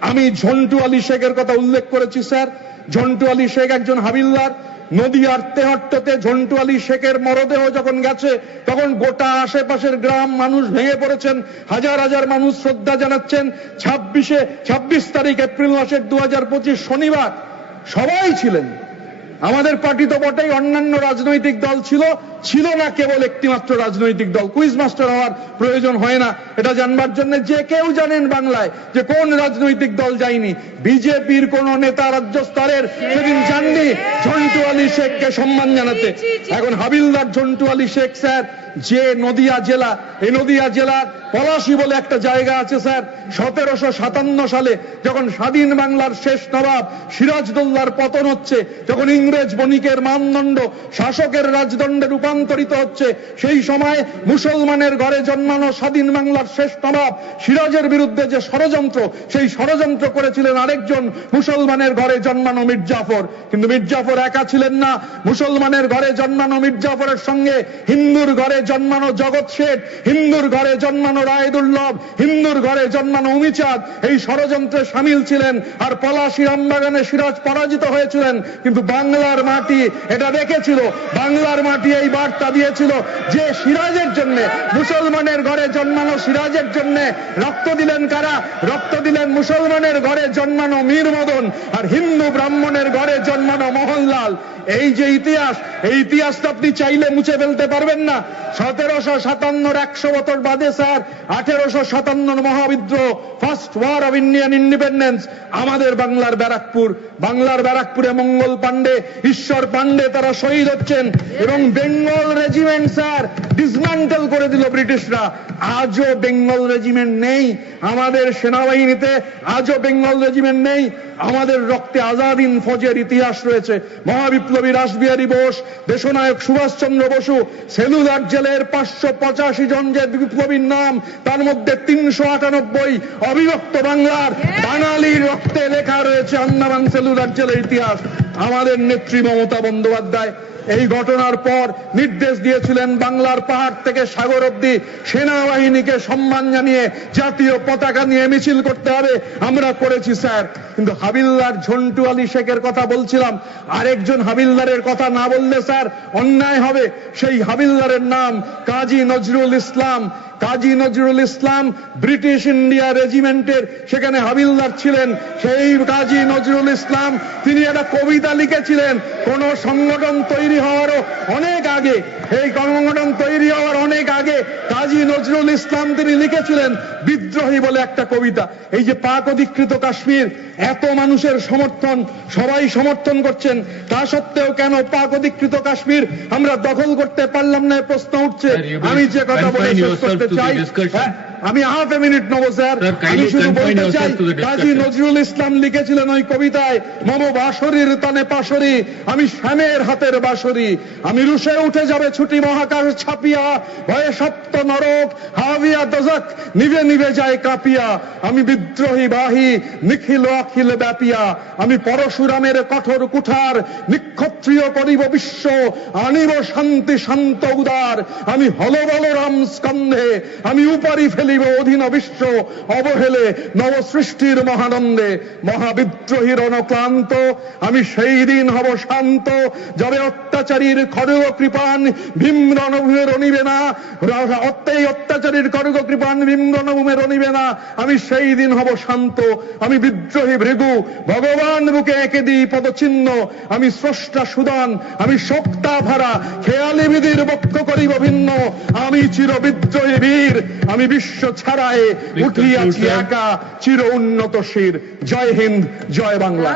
আমি ঝন্টু আলী শেখের কথা উল্লেখ করেছি স্যার। ঝন্টু আলী শেখ একজন হাবিলদার। নদিয়ার তেহট্টতে ঝন্টু আলী শেখের মরদেহ যখন গেছে তখন গোটা আশেপাশের গ্রাম মানুষ ভেঙে পড়েছেন, হাজার হাজার মানুষ শ্রদ্ধা জানাচ্ছেন। 26 তারিখ এপ্রিল মাসের 2025 শনিবার সবাই ছিলেন। আমাদের পার্টি তো বটেই, অন্যান্য রাজনৈতিক দল ছিল না কেবল একটিমাত্র রাজনৈতিক দল। কুইজ মাস্টার হওয়ার প্রয়োজন হয় না এটা জানবার জন্য। যে কেউ জানেন বাংলায় যে কোন রাজনৈতিক দল যায়নি। বিজেপির কোন নেতা রাজ্য স্তরের সেদিন যাননি ঝন্টু আলী শেখকে সম্মান জানাতে। এখন হাবিলদার ঝন্টু আলী শেখ স্যার, যে নদিয়া জেলা, এই নদিয়া জেলার পলাশী বলে একটা জায়গা আছে স্যার। 1757 সালে যখন স্বাধীন বাংলার শেষ নবাব সিরাজদৌল্লার পতন হচ্ছে, যখন ইংরেজ বণিকের মানদণ্ড শাসকের রাজদণ্ডে রূপান্তরিত হচ্ছে, সেই সময় মুসলমানের ঘরে জন্মানো স্বাধীন বাংলার শেষ নবাব সিরাজের বিরুদ্ধে যে ষড়যন্ত্র, সেই ষড়যন্ত্র করেছিলেন আরেকজন মুসলমানের ঘরে জন্মানো মির্জাফর। কিন্তু মির্জাফর একা ছিলেন না। মুসলমানের ঘরে জন্মানো মির্জাফরের সঙ্গে হিন্দুর ঘরে জন্মানো জগৎ শেঠ, হিন্দুর ঘরে জন্মানো রায়দুল্লভ, হিন্দুর ঘরে জন্মানো উমিচাঁদ এই ষড়যন্ত্রে সামিল ছিলেন। আর পলাশী রামবাগানে সিরাজ পরাজিত হয়েছিলেন। কিন্তু বাংলার মাটি এটা দেখেছিল, বাংলার মাটি এই বার্তা দিয়েছিল যে সিরাজের জন্য, মুসলমানের ঘরে জন্মানো সিরাজের জন্য রক্ত দিলেন কারা? রক্ত দিলেন মুসলমানের ঘরে জন্মানো মীর মদন আর হিন্দু ব্রাহ্মণের ঘরে জন্মানো মোহনলাল। এই যে ইতিহাস, এই ইতিহাসটা আপনি চাইলে মুছে ফেলতে পারবেন না। 1757 100 বছর বাদে স্যার 1857 মহাবিদ্রোহ, first war of Indian independence, আমাদের বাংলার ব্যারাকপুরে মঙ্গল পান্ডে, ঈশ্বর পান্ডে তারা শহীদ হচ্ছেন। এবং বেঙ্গল রেজিমেন্ট স্যার ডিসম্যান্টেল করে দিল ব্রিটিশরা। আজও বেঙ্গল রেজিমেন্ট নেই আমাদের সেনাবাহিনীতে, আজও বেঙ্গল রেজিমেন্ট নেই। আমাদের রক্তে আজাদ হিন্দ ফৌজের ইতিহাস রয়েছে। মহাবিপ্লবী রাসবিহারী বোস, দেশনায়ক সুভাষচন্দ্র বসু, সেলুলার জেলের 585 জন যে বিপ্লবীর নাম, তার মধ্যে 398 অবিভক্ত বাংলার বাঙালির রক্তে লেখা রয়েছে আন্দামান সেলুলার জেলের ইতিহাস। আমাদের নেত্রী মমতা বন্দ্যোপাধ্যায় এই ঘটনার পর নির্দেশ দিয়েছিলেন বাংলার পাহাড় থেকে সাগর অব্দি সেনাবাহিনীকে সম্মান জানিয়ে জাতীয় পতাকা নিয়ে মিছিল করতে হবে। আমরা করেছি স্যার। কিন্তু হাবিলদার ঝন্টু আলী শেখের কথা বলছিলাম, আরেকজন হাবিলদারের কথা না বললে স্যার অন্যায় হবে। সেই হাবিলদারের নাম কাজী নজরুল ইসলাম। কাজী নজরুল ইসলাম ব্রিটিশ ইন্ডিয়া রেজিমেন্টের সেখানে হাবিলদার ছিলেন। সেই কাজী নজরুল ইসলাম তিনি একটা কবিতা লিখেছিলেন কোন সংগঠন তৈরি হওয়ারও অনেক আগে, এই সংগঠন তৈরি হওয়ার অনেক আগে কাজী নজরুল ইসলাম তিনি লিখেছিলেন বিদ্রোহী বলে একটা কবিতা। এই যে পাক অধিকৃত কাশ্মীর, এত মানুষের সমর্থন, সবাই সমর্থন করছেন, তা সত্ত্বেও কেন পাক অধিকৃত কাশ্মীর আমরা দখল করতে পারলাম না প্রশ্ন উঠছে। আমি যে কথা বলে শেষ করতে চাই, আমি হাফ এ মিনিট নেবো স্যার। আমি শুধু বলতে চাই কাজী নজরুল ইসলাম লিখেছিলেন ওই কবিতায়, মম বাঁশরীর তানে পাশরি, আমি শ্যামের হাতের বাঁশরি, আমি রুশে উঠে যাবে ছুটি মহাকাশ ছাপিয়া, ভয়ে সপ্ত নরক হাবিয়া দজক নিভে নিভে যায় কাঁপিয়া, আমি বিদ্রোহী বাহী নিখিল অখিল ব্যাপিয়া, আমি পরশুরামের কঠোর কুঠার নিক্ষত্রিয় করিব বিশ্ব, আনিব শান্তি শান্ত উদার, আমি হল বলরাম স্কন্ধে, আমি উপারি ফেলিব অধীন বিশ্ব অবহেলে নবসৃষ্টির মহানন্দে, মহাবিদ্রোহীর অনক্লান্ত আমি সেই দিন হব শান্ত, যাবে অত্যাচারীর খড়গ কৃপান ভীম রণভূমে রণিবে না, অত্যাচারীর খড়গ কৃপান ভীম রণভূমে রণিবে না, আমি সেই দিন হব শান্ত, আমি বিদ্রোহী ভৃগু ভগবান বুকে এঁকে দিই পদচিহ্ন, আমি স্রষ্টা সুদান, আমি শক্তা ভারা খেয়ালি বিধির বক্ষ করিব ভিন্ন, আমি চির বিদ্রোহী বীর, আমি বিশ্ব ছাড়ায় উঠিয়াছি একা চির উন্নত শির। জয় হিন্দ, জয় বাংলা।